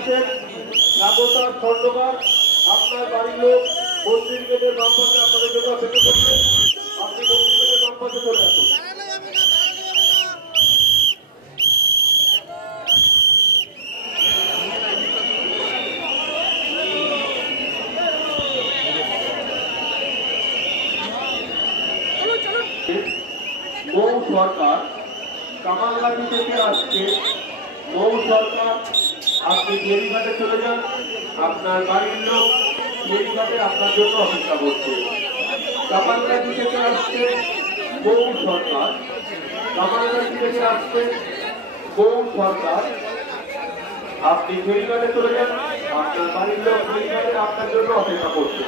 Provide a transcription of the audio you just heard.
আসছেন স্বাগতা খন্ডকার, আপনার বাড়ির লোক মন্দির গেটের বাম পাশে আপনাদের জন্য অপেক্ষা করছে। আপনি মন্দির গেটের বাম পাশে চলে আসুন। মৌ সরকার কামালগাছি থেকে আসছে। মৌ সরকার, আপনি ফেরিঘাটে চলে যান, আপনার বাড়ির লোক ফেরিঘাটে আপনার জন্য অপেক্ষা করছে। কামালগাছি থেকে আসছে মৌ সরকার, কামালগাছি থেকে আসছে মৌ সরকার, আপনি ফেরিঘাটে চলে যান, আপনার বাড়ির লোক ফেরিঘাটে আপনার জন্য অপেক্ষা করছে।